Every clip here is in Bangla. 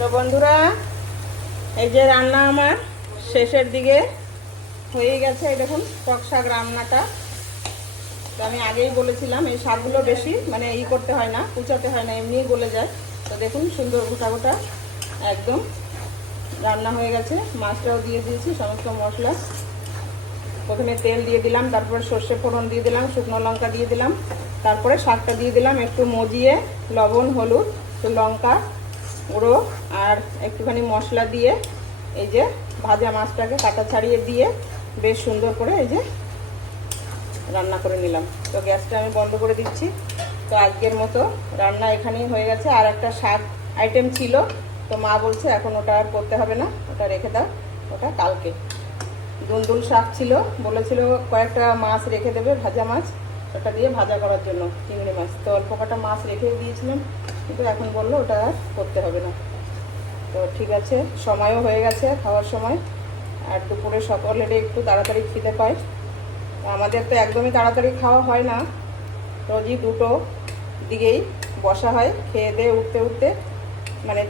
তো বন্ধুরা, এই যে রান্না আমার শেষের দিকে হয়ে গেছে। এই দেখুন টক শাক রান্নাটা। তো আমি আগেই বলেছিলাম এই শাকগুলো বেশি মানে করতে হয় না, কুচাতে হয় না, এমনিই গলে যায়। তো দেখুন সুন্দর গোটা গোটা একদম রান্না হয়ে গেছে। মাছটাও দিয়ে দিয়েছি, সমস্ত মশলা। প্রথমে তেল দিয়ে দিলাম, তারপরে সর্ষে ফোড়ন দিয়ে দিলাম, শুকনো লঙ্কা দিয়ে দিলাম, তারপরে শাকটা দিয়ে দিলাম একটু মজিয়ে, লবণ, হলুদ, একটু লঙ্কা গুঁড়ো আর একটুখানি মশলা দিয়ে এই যে ভাজা মাছটাকে কাটা ছাড়িয়ে দিয়ে বেশ সুন্দর করে এই যে রান্না করে নিলাম। তো গ্যাসটা আমি বন্ধ করে দিচ্ছি। তো আজকের মতো রান্না এখানেই হয়ে গেছে। আর একটা শাক আইটেম ছিল, তো মা বলছে এখন ওটা আর করতে হবে না, ওটা রেখে দাও, ওটা কালকে। দুন্দুল শাক ছিল, বলেছিল কয়েকটা মাছ রেখে দেবে, ভাজা মাছ, ওটা দিয়ে ভাজা করার জন্য, চিংড়ি মাছ। তো অল্প কটা মাছ রেখে দিয়েছিলাম, কিন্তু এখন বললো ওটা আর করতে হবে না। তো ঠিক আছে, সময়ও হয়ে গেছে খাওয়ার সময়। আর দুপুরে সকলেরই একটু তাড়াতাড়ি খিদে পায়। আমাদের তো একদমই তাড়াতাড়ি খাওয়া হয় না, রোজই 2টো দিকেই বসা হয়। খেয়ে দিয়ে উঠতে উঠতে মানে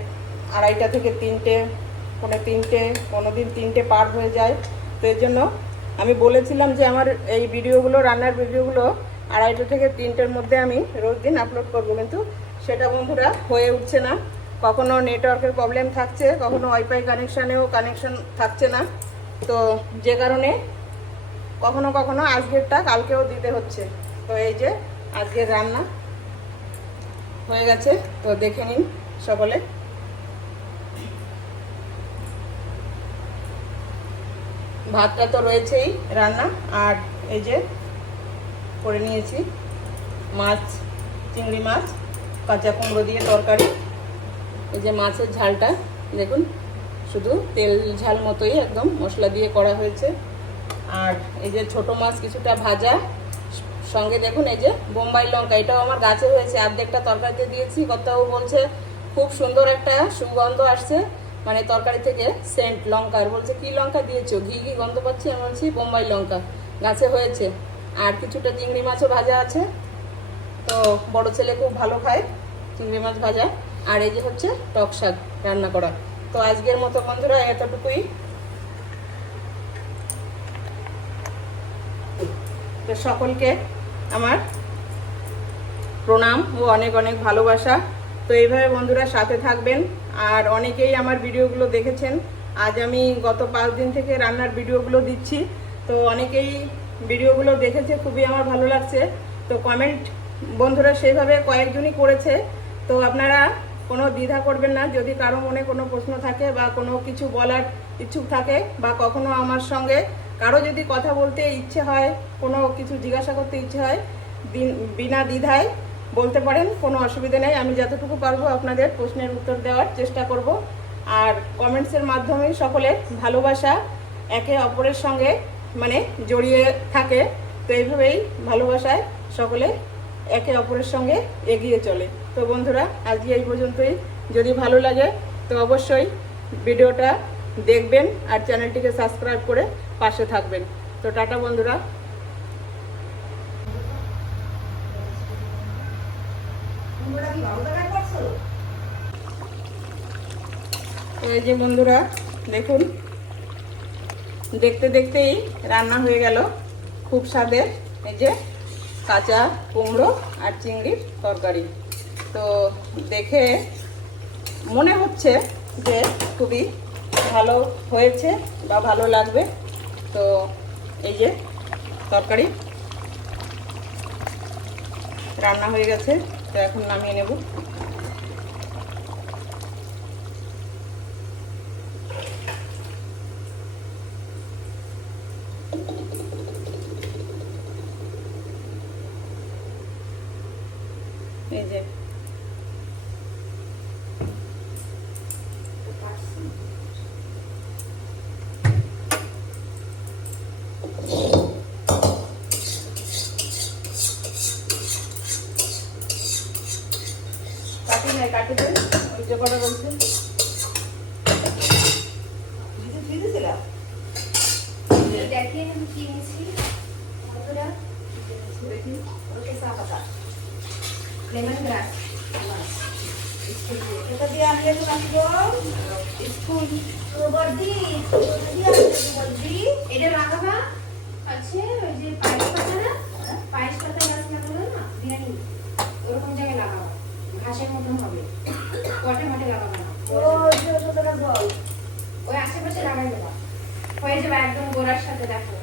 2:30 থেকে 3টে, পৌনে 3টে, কোনোদিন 3টে পার হয়ে যায়। তো এর জন্য আমি বলেছিলাম যে আমার এই ভিডিওগুলো, রান্নার ভিডিওগুলো 2:30 থেকে 3টের মধ্যে আমি রোজ দিন আপলোড করবো, কিন্তু সেটা বন্ধুরা হয়ে উঠছে না। কখনো নেটওয়ার্কের প্রবলেম থাকছে, কখনো ওয়াইফাই কানেকশন থাকছে না। তো যে কারণে কখনো কখনো আজকেরটা কালকেও দিতে হচ্ছে। তো এই যে আজকের রান্না হয়ে গেছে, তো দেখে নিন সকলে। ভাতটা তো রয়েছেই রান্না, আর এই যে করে নিয়েছি মাছ, চিংড়ি মাছ, কাঁচা কুমড়ো দিয়ে তরকারি। এই যে মাছের ঝালটা দেখুন, শুধু তেল ঝাল মতোই একদম মশলা দিয়ে করা হয়েছে। আর এই যে ছোট মাছ কিছুটা ভাজা, সঙ্গে দেখুন এই যে বোম্বাই লঙ্কা, এটাও আমার গাছে হয়েছে, অর্ধেকটা তরকারিতে দিয়েছি। কর্তাও বলছে খুব সুন্দর একটা সুগন্ধ আসছে, মানে তরকারি থেকে সেন্ট লঙ্কার। বলছে কি লঙ্কা দিয়েছো, ঘি ঘি গন্ধ পাচ্ছি। আমি বলছি বোম্বাই লঙ্কা, গাছে হয়েছে। আর কিছুটা চিংড়ি মাছও ভাজা আছে, তো বড় ছেলে খুব ভালো খায় চিংড়ি মাছ ভাজা। আর এই যে হচ্ছে টক শাক রান্না করা। তো আজকের মতো বন্ধুরা এতটুকুই। তো সকলকে আমার প্রণাম ও অনেক অনেক ভালোবাসা। তো এইভাবে বন্ধুরা সাথে থাকবেন। আর অনেকেই আমার ভিডিওগুলো দেখেছেন, আজ আমি গত 5 দিন থেকে রান্নার ভিডিওগুলো দিচ্ছি। তো অনেকেই ভিডিওগুলো দেখেছে, খুবই আমার ভালো লাগছে। তো কমেন্ট বন্ধুরা সেইভাবে কয়েকজনই করেছে। তো আপনারা কোনো দ্বিধা করবেন না, যদি কারো মনে কোনো প্রশ্ন থাকে বা কোনো কিছু বলার ইচ্ছুক থাকে, বা কখনো আমার সঙ্গে কারো যদি কথা বলতে ইচ্ছে হয়, কোনো কিছু জিজ্ঞাসা করতে ইচ্ছে হয়, বিনা দ্বিধায় বলতে পারেন, কোনো অসুবিধা নেই। আমি যতটুকু পারবো আপনাদের প্রশ্নের উত্তর দেওয়ার চেষ্টা করব। আর কমেন্টসের মাধ্যমে সকলের ভালোবাসা একে অপরের সঙ্গে মানে জড়িয়ে থাকে। তো এইভাবেই ভালোবাসায় সকলে একে অপরের সঙ্গে এগিয়ে চলে। তো বন্ধুরা আজকে এই পর্যন্তই। যদি ভালো লাগে তো অবশ্যই ভিডিওটা দেখবেন আর চ্যানেলটিকে সাবস্ক্রাইব করে পাশে থাকবেন। তো টাটা বন্ধুরা। এই যে বন্ধুরা দেখুন, দেখতে দেখতেই রান্না হয়ে গেল খুব স্বাদের এই যে কাঁচা কুমড়ো আর চিংড়ির তরকারি। তো দেখে মনে হচ্ছে যে খুবই ভালো হয়েছে বা ভালো লাগবে। তো এই যে তরকারি রান্না হয়ে গেছে, তো এখন নামিয়ে নেব। এই যে কাটি নাই, কাটি দেন ওই যে কটা বলছে দেখেন আমি কি নিয়েছি বন্ধুরা, দেখি ওকে চা পাতা, লেমন গ্রাস, এটা দিয়ে আমি এখন আসবো স্কুল। বর্দি দিয়ে আসবে বর্দি। এটা লাগাবা আছে ওই যে পায়েস পাতা না, পায়েস পাতা গাছ লাগানো না বিরিয়ানি, ওরকম জায়গায় লাগাবা, ঘাসের মতন হবে, কটে মাঠে লাগাবা না, ও যে ছোটটা বল ওই আশেপাশে লাগাই দেবা, হয়ে যাবে একদম গোড়ার সাথে। দেখো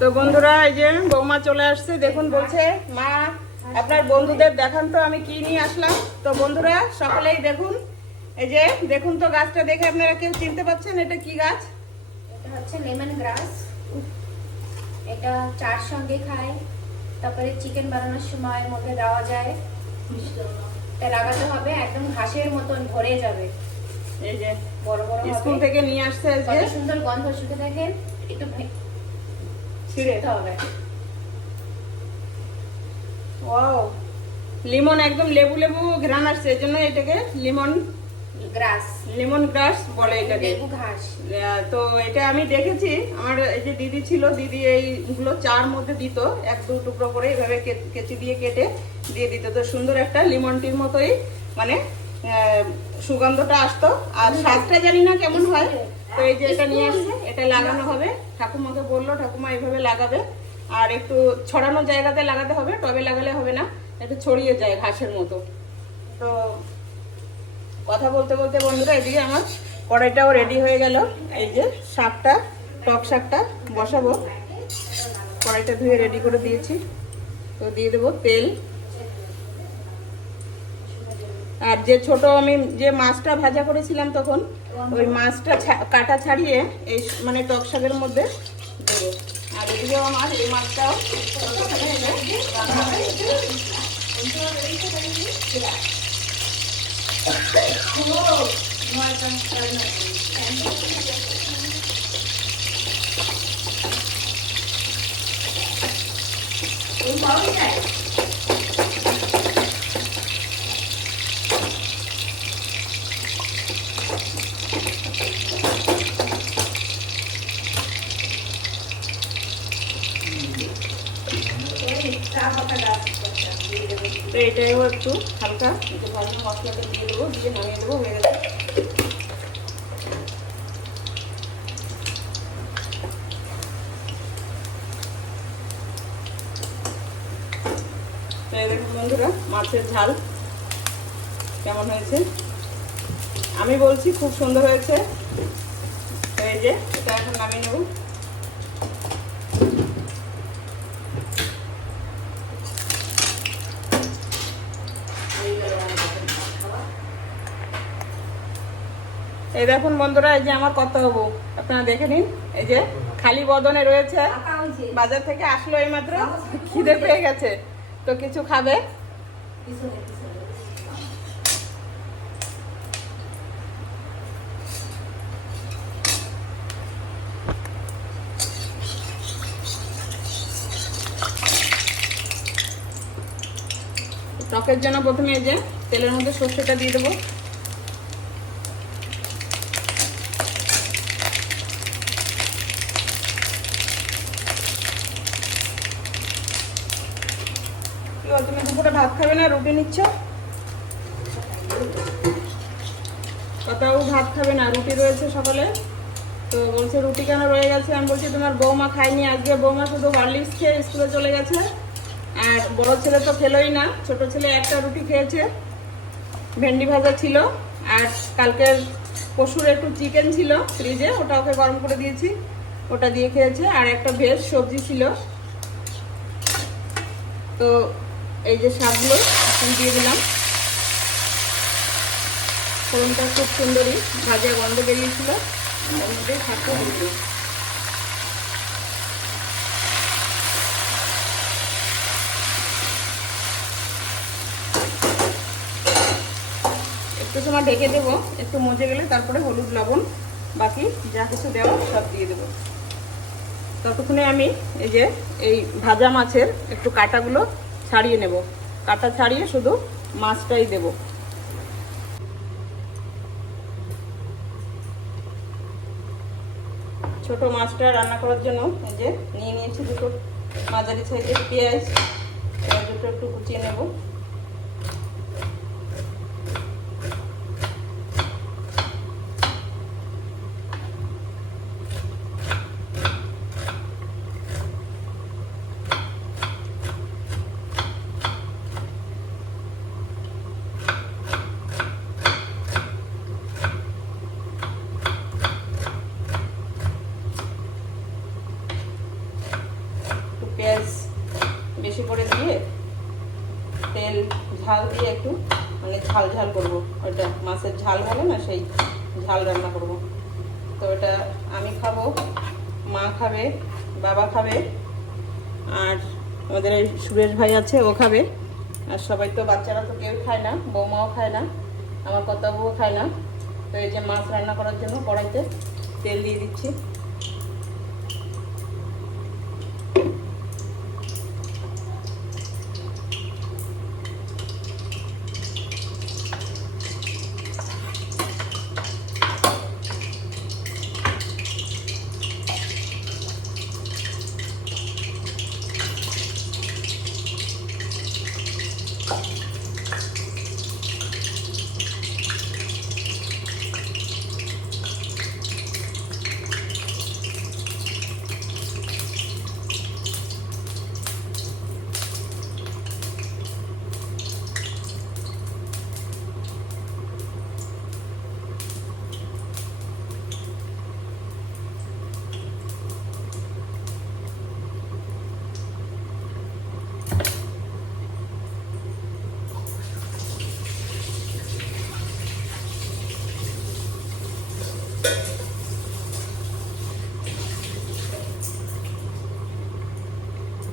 তো বন্ধুরা, এই যে বৌমা চলে আসছে, দেখুন বলছে মা আপনার বন্ধুদের দেখান তো আমি কি নিয়ে আসলাম। তো বন্ধুরা সকলেই দেখুন, এই যে দেখুন তো গাছটা দেখে আপনারা কেউ চিনতে পারছেন এটা কি গাছ? এটা হচ্ছে লেমন গ্রাস। এটা চার সঙ্গে খায়, তারপরে চিকেন বানানোর সময় মধ্যে দেওয়া যায়। এটা লাগাতে হবে, একদম ঘাসের মতন ভরে যাবে, এই যে বড় বড় স্কুল হবে। থেকে নিয়ে আসছে, এই যে কত সুন্দর গন্ধ শুকে দেখেন, একটু ছিঁড়ে দিতে হবে। ওয়াও, লিমন একদম লেবু লেবু ঘ্রাণ আসছে, এই জন্য এটাকে গ্রাস, লেমন গ্রাস বলে এটাকে। লেবু ঘাস। তো এটা আমি দেখেছি, আমার এই যে দিদি ছিল, দিদি এইগুলো চার মধ্যে দিত, এক দু টুকরো করে এইভাবে কেচি দিয়ে কেটে দিয়ে দিত। তো সুন্দর একটা লিমন টির মতোই মানে সুগন্ধটা আসতো, আর স্বাদটা জানি না কেমন হয়। তো এই যে এটা নিয়ে আসছে, এটা লাগানো হবে, ঠাকুমাকে বললো ঠাকুমা এইভাবে লাগাবে, আর একটু ছড়ানো জায়গাতে লাগাতে হবে, টবে লাগালে হবে না, একটু ছড়িয়ে যায় ঘাসের মতো। তো কথা বলতে বলতে বন্ধুরা এদিকে আমার কড়াইটাও রেডি হয়ে গেল। এই যে শাকটা, টক শাকটা বসাবো, কড়াইটা ধুয়ে রেডি করে দিয়েছি। তো দিয়ে দেবো তেল, আর যে ছোট আমি যে মাছটা ভাজা করেছিলাম তখন ওই মাছটা কাটা ছাড়িয়ে এই মানে টক শাকের মধ্যে দেবো। আর এদিকেও আমার এই মাছটাও রান্না হয়ে গেছে। তো এটাও একটু হালকা একটু ভালো মশলাটা দিয়ে দেবো, দিয়ে নামিয়ে দেবো, হয়ে গেছে। তো এই দেখুন বন্ধুরা মাছের ঝাল কেমন হয়েছে, আমি বলছি খুব সুন্দর হয়েছে। তো এই যে এটা এখন নামিয়ে নেব। এই দেখুন বন্ধুরা, এই যে আমার কত হবো আপনারা দেখে নিন, এই যে খালি বদনে রয়েছে, বাজার থেকে আসলো এইমাত্র, খিদে পেয়ে গেছে, তো কিছু খাবে। টকের জন্য প্রথমে এই যে তেলের মধ্যে সর্ষেটা দিয়ে দেবো, তুমি দুপুরে ভাত খাবে না, রুটি নিচ্ছ? কথাও ভাত খাবে না, রুটি রয়েছে সকালে। তো বলছে রুটি কেন রয়ে গেছে, আমি বলছি তোমার বৌমা খায়নি আজকে, বৌমা শুধু হরলিক্স খেয়ে স্কুলে চলে গেছে, আর বড় ছেলে তো খেলোই না, ছোট ছেলে একটা রুটি খেয়েছে, ভেন্ডি ভাজা ছিল, আর কালকের পশুর একটু চিকেন ছিল ফ্রিজে, ওটা ওকে গরম করে দিয়েছি, ওটা দিয়ে খেয়েছে, আর একটা ভেজ সবজি ছিল। তো এই যে শাকগুলো এখন দিয়ে দিলাম, ফোড়নটা খুব সুন্দরই ভাজা গন্ধ বেরিয়েছিল, এর মধ্যে শাকটা দিয়ে দিলাম। একটু সময় ঢেকে দেবো, একটু মজে গেলে তারপরে হলুদ লবণ বাকি যা কিছু দেওয়া সব দিয়ে দেবো। ততক্ষণে আমি এই যে এই ভাজা মাছের একটু কাঁটাগুলো ছাড়িয়ে নেব, কাঁটা ছাড়িয়ে শুধু মাছটাই দেব। ছোট মাছটা রান্না করার জন্য এই যে নিয়ে নিয়েছি দুটো মাঝারি সাইজের পেঁয়াজ, দুটো একটু কুচিয়ে নেব। একটু মানে ঝাল ঝাল করবো, ওইটা মাছের ঝাল বলে না, সেই ঝাল রান্না করব। তো এটা আমি খাবো, মা খাবে, বাবা খাবে, আর আমাদের এই সুরেশ ভাই আছে ও খাবে। আর সবাই তো বাচ্চারা তো কেউ খায় না, বৌমাও খায় না, আমার কর্তাবুও খায় না। তো এই যে মাছ রান্না করার জন্য কড়াইতে তেল দিয়ে দিচ্ছি।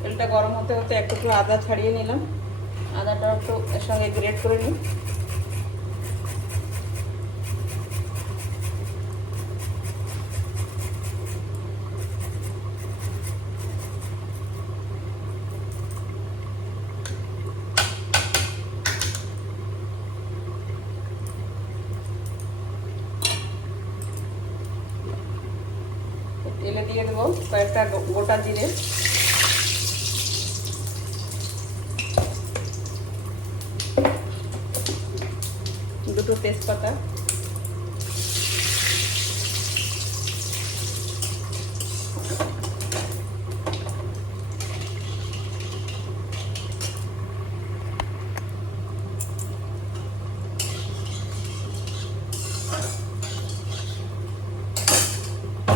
তেলটা গরম হতে হতে একটু আদা ছাড়িয়ে নিলাম, আদাটা একটু এর সঙ্গে গ্রেট করে নিই। তেলে দিয়ে দেবো কয়েকটা গোটা জিরে, দুটো তেজপাতা,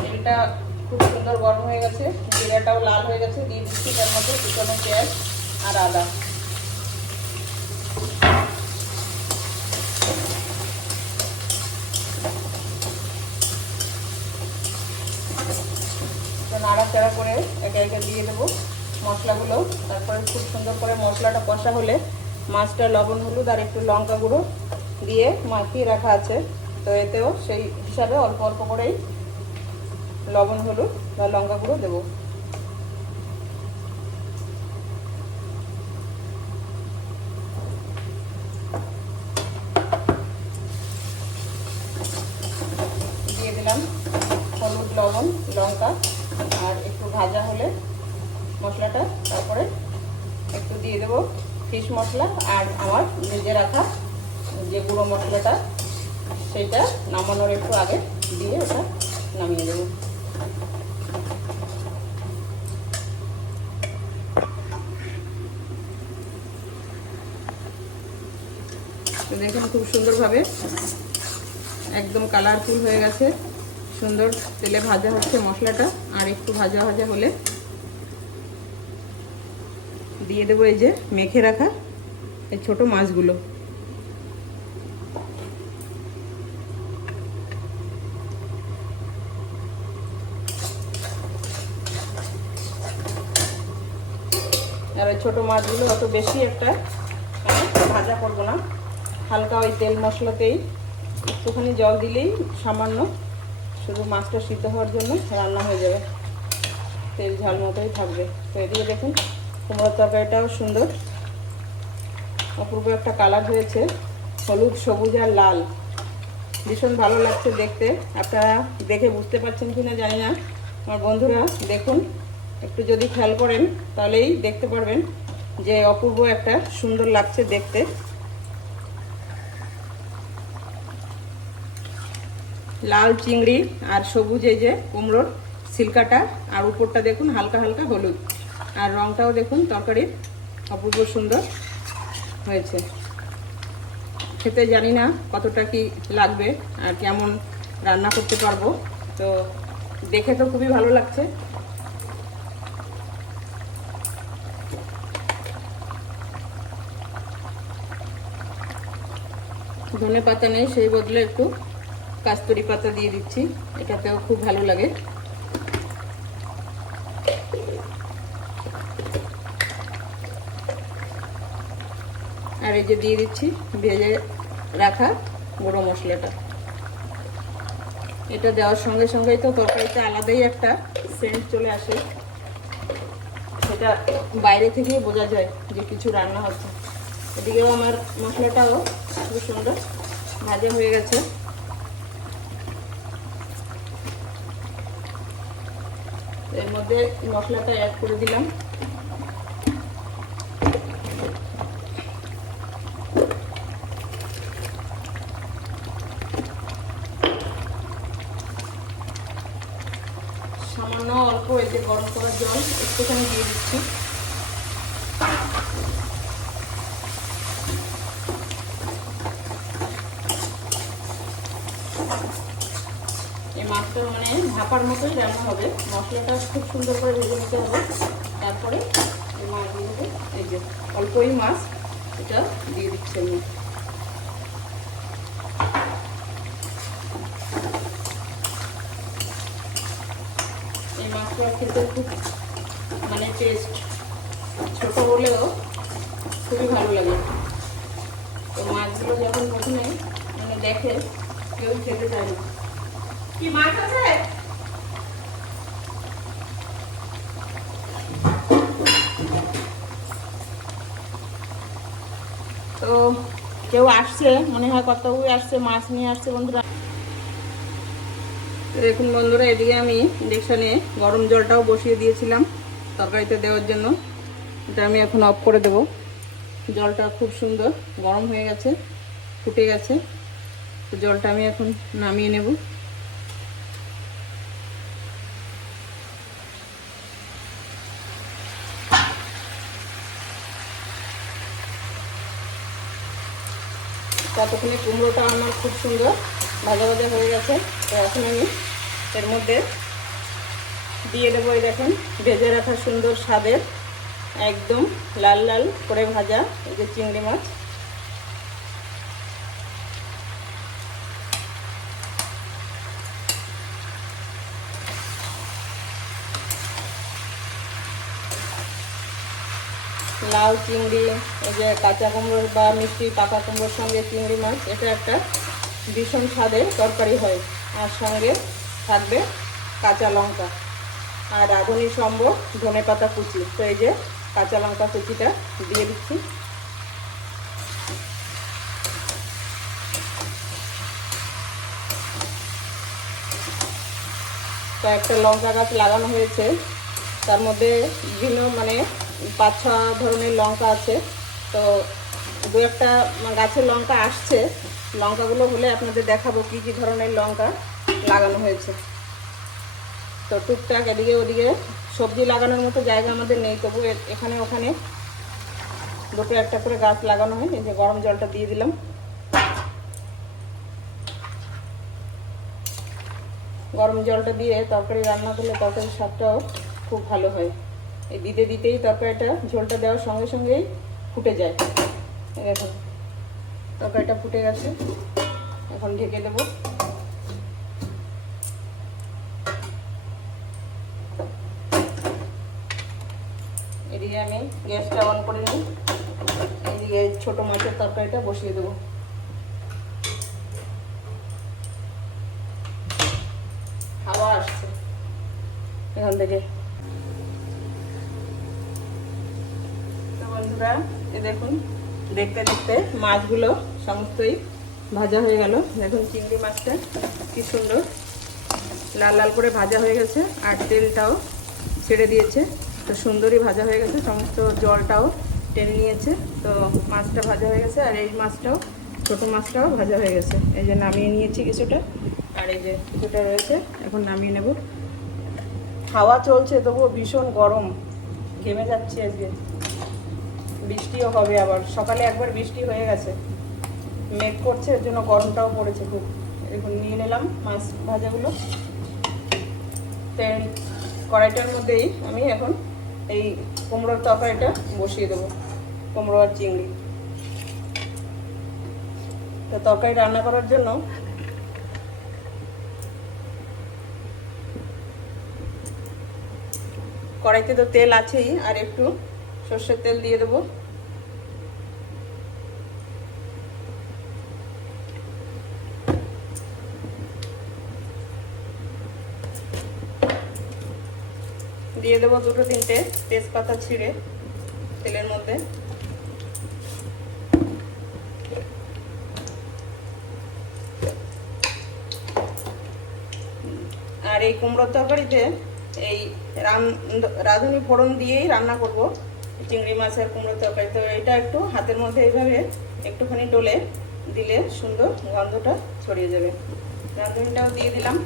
তেলটা খুব সুন্দর গরম হয়ে গেছে, জিরাটাও লাল হয়ে গেছে, দিয়ে দিচ্ছি তার মধ্যে কুচনো পেঁয়াজ আর আদা। নাড়াচাড়া করে একে একে দিয়ে দেবো মশলাগুলো। তারপরে খুব সুন্দর করে মশলাটা কষা হলে মাছটা লবণ হলুদ আর একটু লঙ্কা গুঁড়ো দিয়ে মাখিয়ে রাখা আছে, তো এতেও সেই হিসাবে অল্প অল্প করেই লবণ হলুদ বা লঙ্কা গুঁড়ো দেবো। দিয়ে দিলাম হলুদ, লবণ, লঙ্কা, আর একটু ভাজা হলে মশলাটা, তারপরে একটু দিয়ে দেবো ফিশ মশলা আর আমার ভেজে রাখা যে গুঁড়ো মশলাটা, সেটা নামানোর একটু আগে দিয়ে ওটা নামিয়ে দেবো। তো দেখুন খুব সুন্দরভাবে একদম কালারফুল হয়ে গেছে, সুন্দর তেলে ভাজা হচ্ছে মশলাটা। আর একটু ভাজা ভাজা হলে দিয়ে দেবো এই যে মেখে রাখা এই ছোট মাছগুলো। আর ওই ছোটো মাছগুলো অত বেশি একটা ভাজা করব না, হালকা ওই তেল মশলাতেই একটুখানি জল দিলেই সামান্য শুধু মাছটা সিদ্ধ হওয়ার জন্য রান্না হয়ে যাবে, তেল ঝাল মতোই থাকবে। তো এদিকে দেখুন কুমড়োর তরকারিটাও সুন্দর অপূর্ব একটা কালার হয়েছে, হলুদ, সবুজ আর লাল, ভীষণ ভালো লাগছে দেখতে। আপনারা দেখে বুঝতে পারছেন কি না জানি না, আমার বন্ধুরা দেখুন একটু যদি খেয়াল করেন তাহলেই দেখতে পারবেন যে অপূর্ব একটা সুন্দর লাগছে দেখতে। লাল চিংড়ি আর সবুজ এই যে কুমড়োর সিলকাটা, আর উপরটা দেখুন হালকা হালকা হলুদ, আর রংটাও দেখুন তরকারির অপূর্ব সুন্দর হয়েছে। খেতে জানি না কতটা কি লাগবে আর কেমন রান্না করতে পারবো, তো দেখে তো খুবই ভালো লাগছে। ধনে পাতা নেই, সেই বদলে একটু কাস্তুরি পাতা দিয়ে দিচ্ছি, এটাতেও খুব ভালো লাগে। আর এই যে দিয়ে দিচ্ছি ভেজে রাখা গুঁড়ো মশলাটা। এটা দেওয়ার সঙ্গে সঙ্গেই তো তরকারিতে আলাদাই একটা সেন্ট চলে আসে, সেটা বাইরে থেকেই বোঝা যায় যে কিছু রান্না হচ্ছে। এদিকেও আমার মশলাটাও খুব সুন্দর ভাজা হয়ে গেছে। এর মধ্যে মশলাটা অ্যাড করে দিলাম। সামান্য অল্প এই যে গরম করার জল একটুখানি দিয়ে দিচ্ছি। এই মাছটা মানে ভাপার মতোই রান্না হবে, মশলাটা খুব সুন্দর করে ভেজে নিতে হবে। তারপরে এই মাছগুলোকে, এই যে অল্পই মাছ, এটা দিয়ে দিচ্ছি আমি। এই মাছটা খেতে খুব মানে টেস্ট, ছোট হলেও খুবই ভালো লাগে। তো মাছগুলো যখন প্রথমে মানে দেখে কেউ খেতে চায় না। কি মাছ আছে? তো কেউ আসছে মনে হয়, কত আসছে, মাছ নিয়ে আসছে বন্ধুরা। দেখুন বন্ধুরা, এদিকে আমি ইন্ডাকশানে গরম জলটাও বসিয়ে দিয়েছিলাম তরকারিতে দেওয়ার জন্য। এটা আমি এখন অফ করে দেব। জলটা খুব সুন্দর গরম হয়ে গেছে, ফুটে গেছে। তো জলটা আমি এখন নামিয়ে নেব। ততক্ষণে কুমড়োটা আমার খুব সুন্দর ভাজা ভাজা হয়ে গেছে। তো এখন আমি এর মধ্যে দিয়ে দেবো, এই দেখুন ভেজে রাখা সুন্দর স্বাদের একদম লাল লাল করে ভাজা এই যে চিংড়ি মাছ। লাউ চিংড়ি, এই যে কাঁচা কুমড়ো বা মিষ্টি পাকা কুমড়োর সঙ্গে চিংড়ি মাছ, এটা একটা ভীষণ স্বাদের তরকারি হয়। আর সঙ্গে থাকবে কাঁচা লঙ্কা আর রাঁধুনি সম্বর ধনে পাতা কুচি। তো এই যে কাঁচা লঙ্কা কুচিটা দিয়ে দিচ্ছি। তো একটা লঙ্কা গাছ লাগানো হয়েছে, তার মধ্যে বিভিন্ন মানে 5-6 ধরনের লঙ্কা আছে। তো দু একটা গাছের লঙ্কা আসছে, লঙ্কাগুলো হলে আপনাদের দেখাবো কী কী ধরনের লঙ্কা লাগানো হয়েছে। তো টুকটাক এদিকে ওদিকে সবজি লাগানোর মতো জায়গা আমাদের নেই, তবু এখানে ওখানে দুটো একটা করে গাছ লাগানো হয়। এই যে গরম জলটা দিয়ে দিলাম। গরম জলটা দিয়ে তরকারি রান্না করলে তরকারির স্বাদটাও খুব ভালো হয়। এই দিতে দিতেই তরকারিটা ঝোলটা দেওয়ার সঙ্গে সঙ্গেই ফুটে যায়। দেখুন তরকারিটা ফুটে গেছে, এখন ঢেকে দেবো। এদিকে আমি গ্যাসটা অন করে নিই, এদিকে ছোটো মাছের তরকারিটা বসিয়ে দেবো। হাওয়া আসছে এখান থেকে। তো বন্ধুরা এ দেখুন, দেখতে দেখতে মাছগুলো সমস্তই ভাজা হয়ে গেল। দেখুন চিংড়ি মাছটা কি সুন্দর লাল লাল করে ভাজা হয়ে গেছে, আর তেলটাও ছেড়ে দিয়েছে। তো সুন্দরই ভাজা হয়ে গেছে, সমস্ত জলটাও টেনে নিয়েছে। তো মাছটা ভাজা হয়ে গেছে, আর এই মাছটাও ছোটো মাছটাও ভাজা হয়ে গেছে। এই যে নামিয়ে নিয়েছি কিছুটা, আর এই যে কিছুটা রয়েছে, এখন নামিয়ে নেব। হাওয়া চলছে তবুও ভীষণ গরম, ঘেমে যাচ্ছি আজকে। বৃষ্টিও হবে, আবার সকালে একবার বৃষ্টি হয়ে গেছে, মেঘ করছে, এর জন্য গরমটাও পড়েছে খুব। এখন নিয়ে নিলাম মাছ ভাজাগুলো। তেল কড়াইটার মধ্যেই আমি এখন এই কুমড়োর তরকারিটা বসিয়ে দেবো, কুমড়ো আর চিংড়ি। তো তো তরকারি রান্না করার জন্য কড়াইতে তো তেল আছেই, আর একটু সর্ষের তেল দিয়ে দেবো। দিয়ে দেবো 2-3টে তেজপাতা ছিঁড়ে তেলের মধ্যে। আর এই কুমড়োর তরকারিতে এই রাঁধুনি ফোড়ন দিয়েই রান্না করব চিংড়ি মাছের কুমড়োর তরকারি। তো এটা একটু হাতের মধ্যে এইভাবে একটুখানি ডলে দিলে সুন্দর গন্ধটা ছড়িয়ে যাবে। রাঁধুনিটাও দিয়ে দিলাম।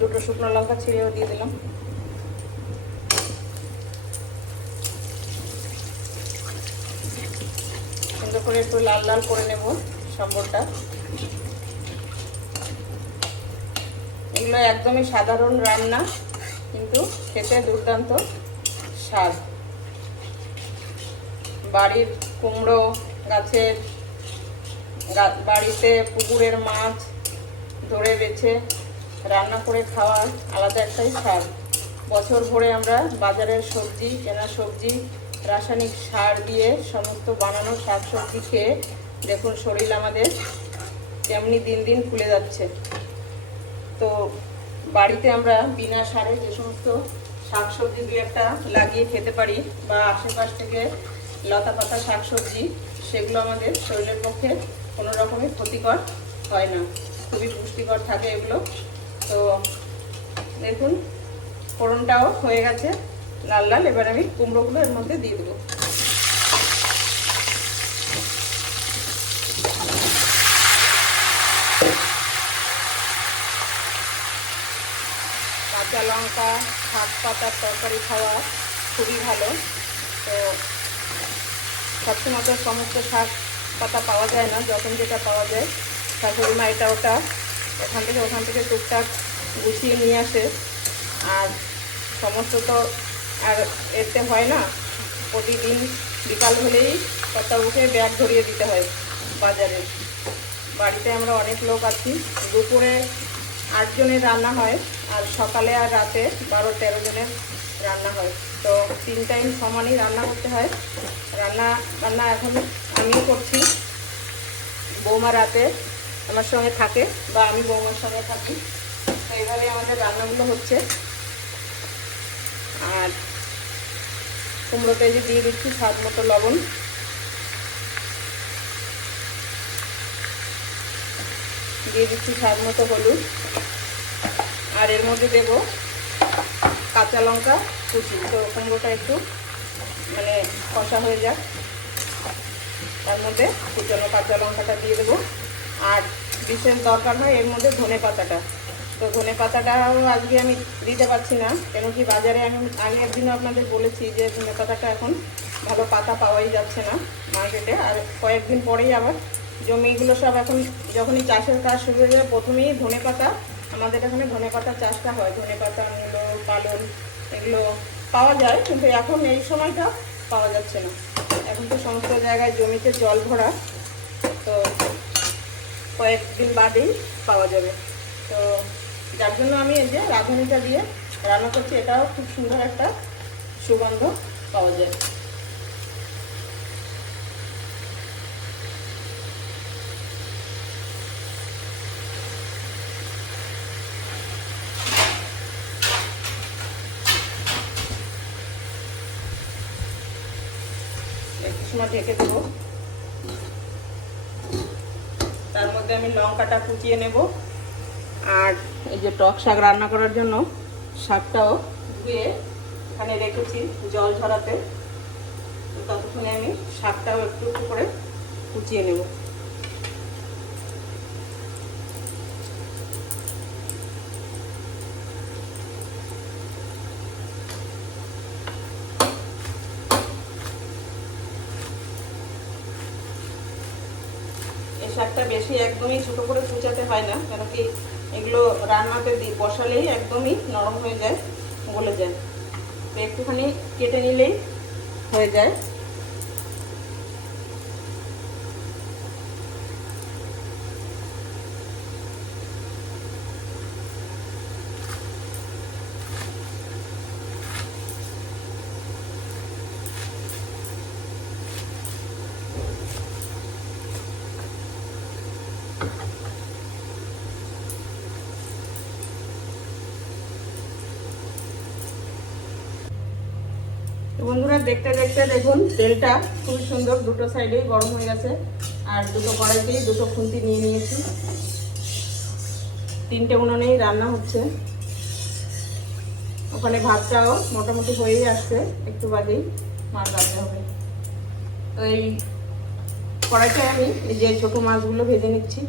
দুটো শুকনো লঙ্কা ছিঁড়েও দিয়ে দিলাম। সুন্দর করে একটু লাল লাল করে নেব সম্বরটা। এগুলো একদমই সাধারণ রান্না, কিন্তু খেতে দুর্দান্ত স্বাদ। বাড়ির কুমড়ো গাছের, বাড়িতে পুকুরের মাছ ধরে বেছে রান্না করে খাওয়ার আলাদা একটাই স্বাদ। বছর ভরে আমরা বাজারের সবজি, কেনা সবজি, রাসায়নিক সার দিয়ে সমস্ত বানানো শাকসবজি খেয়ে দেখুন শরীর আমাদের কেমনি দিন দিন ফুলে যাচ্ছে। তো বাড়িতে আমরা বিনা সারে যে সমস্ত শাকসবজি দুই একটা লাগিয়ে খেতে পারি, বা আশেপাশ থেকে লতা পাতা শাকসবজি, সেগুলো আমাদের শরীরের পক্ষে কোনো রকমের ক্ষতিকর হয় না, খুবই পুষ্টিকর থাকে এগুলো। তো দেখুন ফোড়নটাও হয়ে গেছে লাল লাল। এবার আমি কুমড়োগুলো এর মধ্যে দিয়ে দেবো। কাঁচা লঙ্কা, শাক পাতার তরকারি খাওয়া খুবই ভালো। তো সবসময় তো সমস্ত শাক পাতা পাওয়া যায় না, যখন যেটা পাওয়া যায় শাশুড়ি মা এটা ওটা ওখান থেকে টুকটাক গুছিয়ে নিয়ে আসে। আর সমস্ত তো আর এতে হয় না, প্রতিদিন বিকাল হলেই কথা উঠে ব্যাগ ধরিয়ে দিতে হয় বাজারে। বাড়িতে আমরা অনেক লোক আছি, দুপুরে 8 জনের রান্না হয়, আর সকালে আর রাতে 12-13 জনের রান্না হয়। তো 3 টাইম সমানই রান্না করতে হয়। রান্না এখন আমিও করছি, বৌমা রাতে আমার সঙ্গে থাকে, বা আমি বৌমার সঙ্গে থাকি। তো এইভাবে আমাদের রান্নাগুলো হচ্ছে। আর কুমড়োতে যে দিয়ে দিচ্ছি স্বাদ মতো লবণ, দিয়ে দিচ্ছি স্বাদ মতো হলুদ, আর এর মধ্যে দেব কাঁচা লঙ্কা কুচি। তো কুমড়োটা একটু মানে কষা হয়ে যাক, তার মধ্যে কুচানো কাঁচা লঙ্কাটা দিয়ে দেবো। আর বিশেষ দরকার হয় এর মধ্যে ধনে পাতাটা। তো ধনে পাতাটাও আজকে আমি দিতে পারছি না, কেন কি বাজারে আমি আগের দিনও আপনাদের বলেছি যে ধনে পাতাটা এখন ভালো পাতা পাওয়াই যাচ্ছে না মার্কেটে। আর কয়েকদিন পরেই আবার জমিগুলো সব এখন যখনই চাষের কাজ শুরু হয়ে যাবে, প্রথমেই ধনে পাতা, আমাদের এখানে ধনে পাতার চাষটা হয়। ধনে পাতা, মূলো, পালন এগুলো পাওয়া যায়, কিন্তু এখন এই সময়টা পাওয়া যাচ্ছে না। এখন তো সমস্ত জায়গায় জমিতে জল ভরা, তো কয়েকদিন বাদেই পাওয়া যাবে। তো যার জন্য আমি এই যে রাঁধুনিটা দিয়ে রান্না করছি, এটাও খুব সুন্দর একটা সুগন্ধ পাওয়া যায়। একটু সময় ঢেকে দেবো। তার মধ্যে আমি লঙ্কাটা কুচিয়ে নেব। আর এই যে টক শাক রান্না করার জন্য শাকটাও ধুয়ে এখানে রেখেছি জল ঝরাতে। ততক্ষণে আমি শাকটাও একটু একটু করে কুচিয়ে নেব। এই শাকটা বেশি একদমই ছোটো করে কুচাতে হয় না, কেন কি এগুলো রান্নাতে বসালেই একদমই নরম হয়ে যায়, গলে যায়। তো একটুখানি কেটে নিলেই হয়ে যায়। বন্ধুরা দেখতে দেখতে দেখুন তেলটা খুব সুন্দর দুটো সাইডেই গরম হয়ে গেছে। আর দুটো কড়াইতেই দুটো খুন্তি নিয়ে নিয়েছি। 3টে উনুনেই রান্না হচ্ছে। ওখানে ভাতটাও মোটামুটি হয়েই আসছে, একটু বাদেই মাছ রাখতে হবে। তো এই কড়াইটায় আমি এই যে ছোটো মাছগুলো ভেজে নিচ্ছি।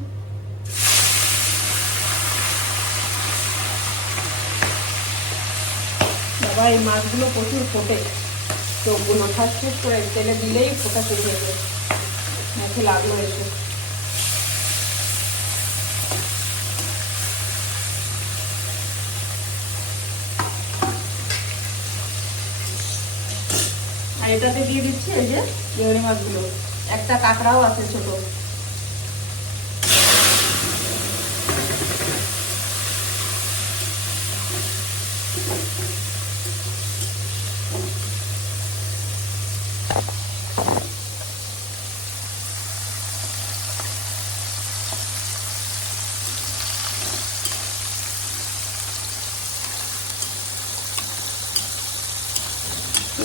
বাবা এই মাছগুলো প্রচুর ফোটে, চোখগুলো ঠাস ঠাস করে তেলে দিলেই ফোটা শুকিয়ে যায়, মুখে লাগলো এসে। আর এটাতে দিয়ে দিচ্ছি এই যে চিংড়ি মাছগুলো, একটা কাঁকড়াও আছে ছোট।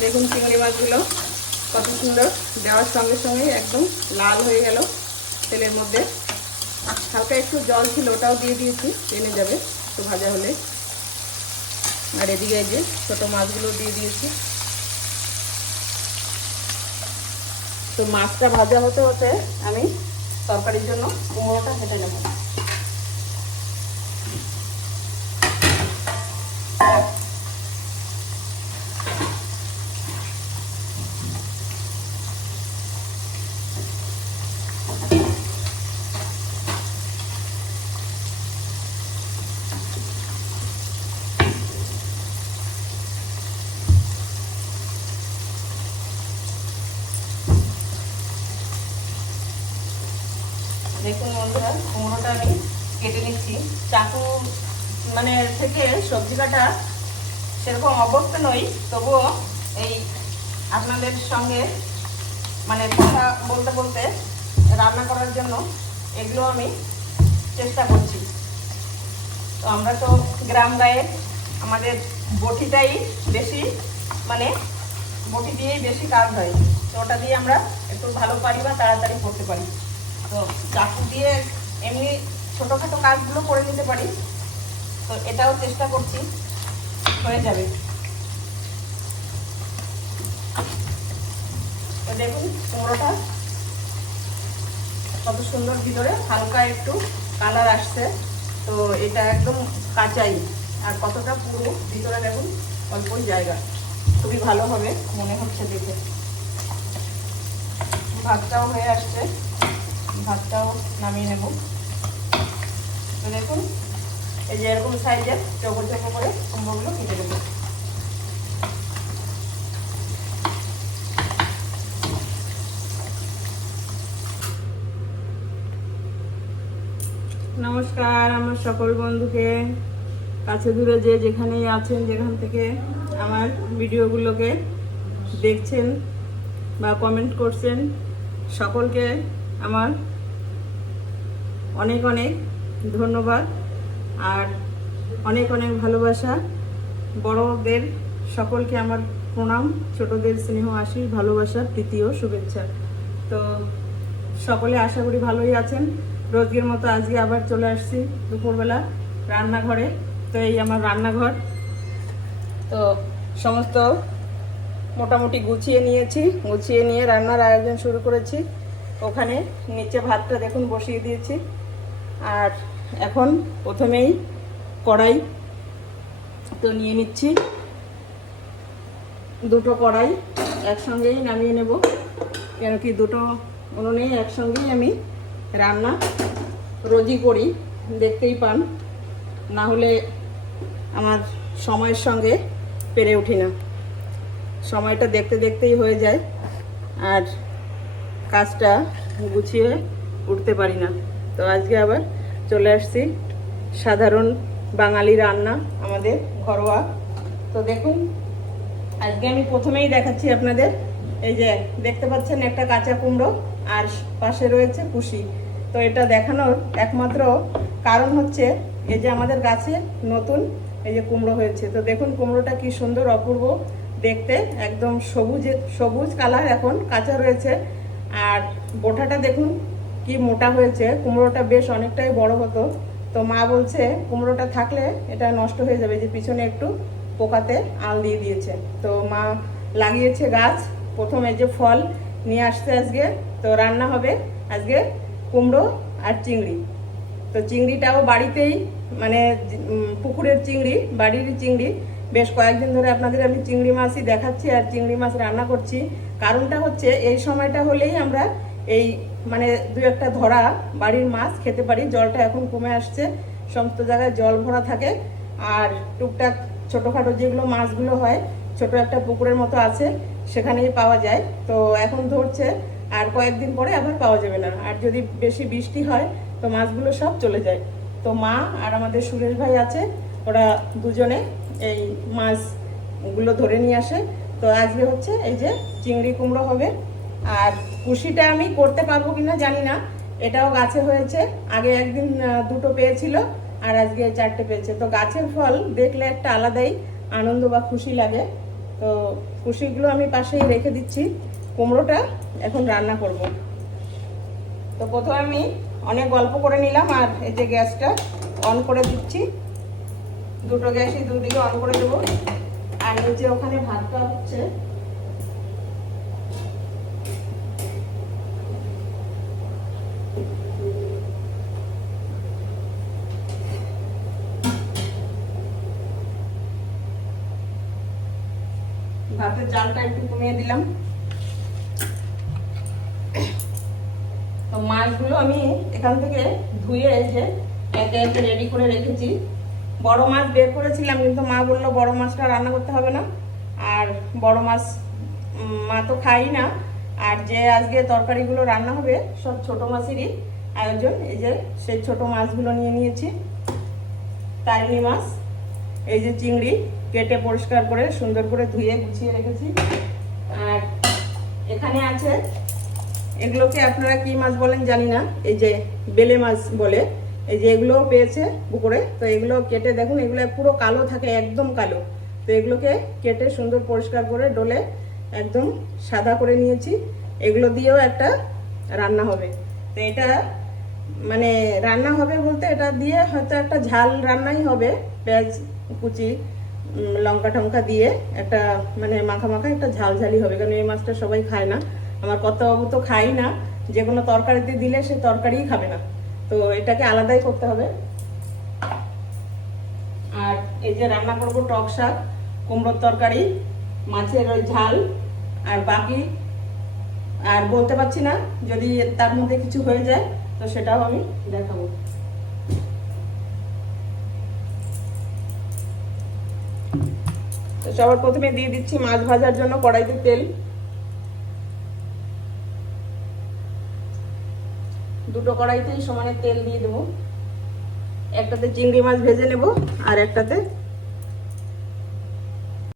দেখুন চিংড়ি মাছগুলো কত সুন্দর, দেওয়ার সঙ্গে সঙ্গে একদম লাল হয়ে গেল তেলের মধ্যে। হালকা একটু জল ছিল, ওটাও দিয়ে দিয়েছি, টেনে যাবে একটু ভাজা হলে। আর এদিকে এই যে ছোটো মাছগুলো দিয়ে দিয়েছি। তো মাছটা ভাজা হতে হতে আমি তরকারির জন্য কুমড়োটা কেটে নেব। দেখুন বন্ধুরা কুমড়োটা আমি কেটে নিচ্ছি। চাকু মানে থেকে সবজি কাটা সেরকম অভ্যস্ত নই, তবুও এই আপনাদের সঙ্গে মানে কথা বলতে বলতে রান্না করার জন্য এগুলো আমি চেষ্টা করছি। তো আমরা তো গ্রাম গায়ে, আমাদের বটিটাই বেশি, মানে বটি দিয়েই বেশি কাজ হয়। তো ওটা দিয়ে আমরা একটু ভালো পারি বা তাড়াতাড়ি করতে পারি। তো চাকু দিয়ে এমনি ছোটোখাটো কাজগুলো করে নিতে পারি, তো এটাও চেষ্টা করছি, হয়ে যাবে। তো দেখুন কুমড়োটা কত সুন্দর, ভিতরে হালকা একটু কালার আসছে। তো এটা একদম কাঁচাই, আর কতটা পুরো ভিতরে দেখুন অল্পই জায়গা, খুবই ভালো হবে মনে হচ্ছে দেখে। ভাতটাও হয়ে আসছে, ভাতটাও নামিয়ে নেব। তো দেখুন এই যে এরকম সাইজের চৌকো চৌকো করে কুমড়োগুলো কেটে দেবো। নমস্কার আমার সকল বন্ধুকে, কাছে দূরে যে যেখানেই আছেন, যেখান থেকে আমার ভিডিওগুলোকে দেখছেন বা কমেন্ট করছেন, সকলকে আমার অনেক অনেক ধন্যবাদ আর অনেক অনেক ভালোবাসা। বড়দের সকলকে আমার প্রণাম, ছোটদের স্নেহ আশীষ ভালোবাসা প্রীতি ও শুভেচ্ছা। তো সকলে আশা করি ভালোই আছেন। রোজকের মতো আজকে আবার চলে আসছি দুপুরবেলা রান্নাঘরে। তো এই আমার রান্নাঘর, তো সমস্ত মোটামুটি গুছিয়ে নিয়েছি, গুছিয়ে নিয়ে রান্নার আয়োজন শুরু করেছি। ওখানে নিচে ভাতটা দেখুন বসিয়ে দিয়েছি। আর এখন প্রথমেই কড়াই তো নিয়ে নিচ্ছি, দুটো কড়াই একসঙ্গেই নামিয়ে নেব, কেন কি দুটো উনুনেই একসঙ্গেই আমি রান্না রোজই করি, দেখতেই পান। না হলে আমার সময়ের সঙ্গে পেরে উঠি না, সময়টা দেখতে দেখতেই হয়ে যায় আর কাজটা গুছিয়ে উঠতে পারি না। তো আজকে আবার চলে আসছি সাধারণ বাঙালি রান্না, আমাদের ঘরোয়া। তো দেখুন, আজকে আমি প্রথমেই দেখাচ্ছি আপনাদের, এই যে দেখতে পাচ্ছেন একটা কাঁচা কুমড়ো আর পাশে রয়েছে কুশি। তো এটা দেখানোর একমাত্র কারণ হচ্ছে এই যে আমাদের গাছে নতুন এই যে কুমড়ো হয়েছে। তো দেখুন কুমড়োটা কি সুন্দর অপূর্ব দেখতে, একদম সবুজ কালার, এখন কাঁচা রয়েছে। আর বোটাটা দেখুন কি মোটা হয়েছে, কুমড়োটা বেশ অনেকটাই বড় হতো। তো মা বলছে কুমড়োটা থাকলে এটা নষ্ট হয়ে যাবে, যে পিছনে একটু পোকাতে আল দিয়ে দিয়েছে। তো মা লাগিয়েছে গাছ, প্রথম এই যে ফল নিয়ে আসছে আজকে। তো রান্না হবে আজকে কুমড়ো আর চিংড়ি। তো চিংড়িটাও বাড়িতেই, মানে পুকুরের চিংড়ি, বাড়িরই চিংড়ি। বেশ কয়েকদিন ধরে আপনাদের আমি চিংড়ি মাছই দেখাচ্ছি আর চিংড়ি মাছ রান্না করছি। কারণটা হচ্ছে এই সময়টা হলেই আমরা এই মানে দু একটা ধরা বাড়ির মাছ খেতে পারি। জলটা এখন কমে আসছে, সমস্ত জায়গায় জল ভরা থাকে। আর টুকটাক ছোটোখাটো যেগুলো মাছগুলো হয়, ছোট একটা পুকুরের মতো আছে, সেখানেই পাওয়া যায়। তো এখন ধরছে, আর কয়েকদিন পরে আবার পাওয়া যাবে না। আর যদি বেশি বৃষ্টি হয় তো মাছগুলো সব চলে যায়। তো মা আর আমাদের সুরেশ ভাই আছে, ওরা দুজনে এই মাছগুলো ধরে নিয়ে আসে। তো আজকে হচ্ছে এই যে চিংড়ি কুমড়ো হবে। আর কুশিটা আমি করতে পারবো কিনা জানি না, এটাও গাছে হয়েছে। আগে একদিন দুটো পেয়েছিল আর আজকে 4টে পেয়েছে। তো গাছের ফল দেখলে একটা আলাদাই আনন্দ বা খুশি লাগে। তো কুশিগুলো আমি পাশেই রেখে দিচ্ছি, কুমড়োটা এখন রান্না করব। তো প্রথমে আমি অনেক গল্প করে নিলাম আর এই যে গ্যাসটা অন করে দিচ্ছি, দুটো গ্যাসই দুদিকে অন করে দেবো। আর নিচে ওখানে ভাতটা হচ্ছে, ভাতের জালটা একটু কমিয়ে দিলাম। তো মাছগুলো আমি এখান থেকে ধুয়ে এই যে একে একে রেডি করে রেখেছি। বড় মাছ বের করেছিলাম, কিন্তু মা বললো বড় মাছটা রান্না করতে হবে না, আর বড় মাছ মা তো খাই না। আর যে আজকে তরকারিগুলো রান্না হবে সব ছোট মাছেরই আয়োজন। এই যে সেই ছোট মাছগুলো নিয়ে নিয়েছি, তারিণী মাছ, এই যে চিংড়ি কেটে পরিষ্কার করে সুন্দর করে ধুয়ে গুছিয়ে রেখেছি। আর এখানে আছে, এগুলোকে আপনারা কি মাছ বলেন জানি না, এই যে বেলে মাছ বলে। এই যে এগুলোও পেয়েছে পুকুরে। তো এগুলো কেটে দেখুন, এগুলো পুরো কালো থাকে, একদম কালো। তো এগুলোকে কেটে সুন্দর পরিষ্কার করে ডলে একদম সাদা করে নিয়েছি। এগুলো দিয়েও একটা রান্না হবে। তো এটা মানে রান্না হবে বলতে, এটা দিয়ে হয়তো একটা ঝাল রান্নাই হবে, পেঁয়াজ কুচি লঙ্কা টঙ্কা দিয়ে একটা মানে মাখা মাখা একটা ঝাল ঝালি হবে। কারণ এই মাছটা সবাই খায় না, আমার কর্তাবাবু তো খাই না, যে কোনো তরকারিতে দিলে সে তরকারিই খাবে না। তো এটাকে আলাদাই করতে হবে। আর এই যে রান্না করব টক শাক, কুমড়োর তরকারি, মাছের ওই ঝাল, আর বাকি আর বলতে পারছি না, যদি তার মধ্যে কিছু হয়ে যায় তো সেটাও আমি দেখাবো। তো সবার প্রথমে দিয়ে দিচ্ছি মাছ ভাজার জন্য কড়াইতে তেল। দুটো কড়াইতেই সমানে তেল দিয়ে দেবো। একটাতে চিংড়ি মাছ ভেজে নেব আর একটাতে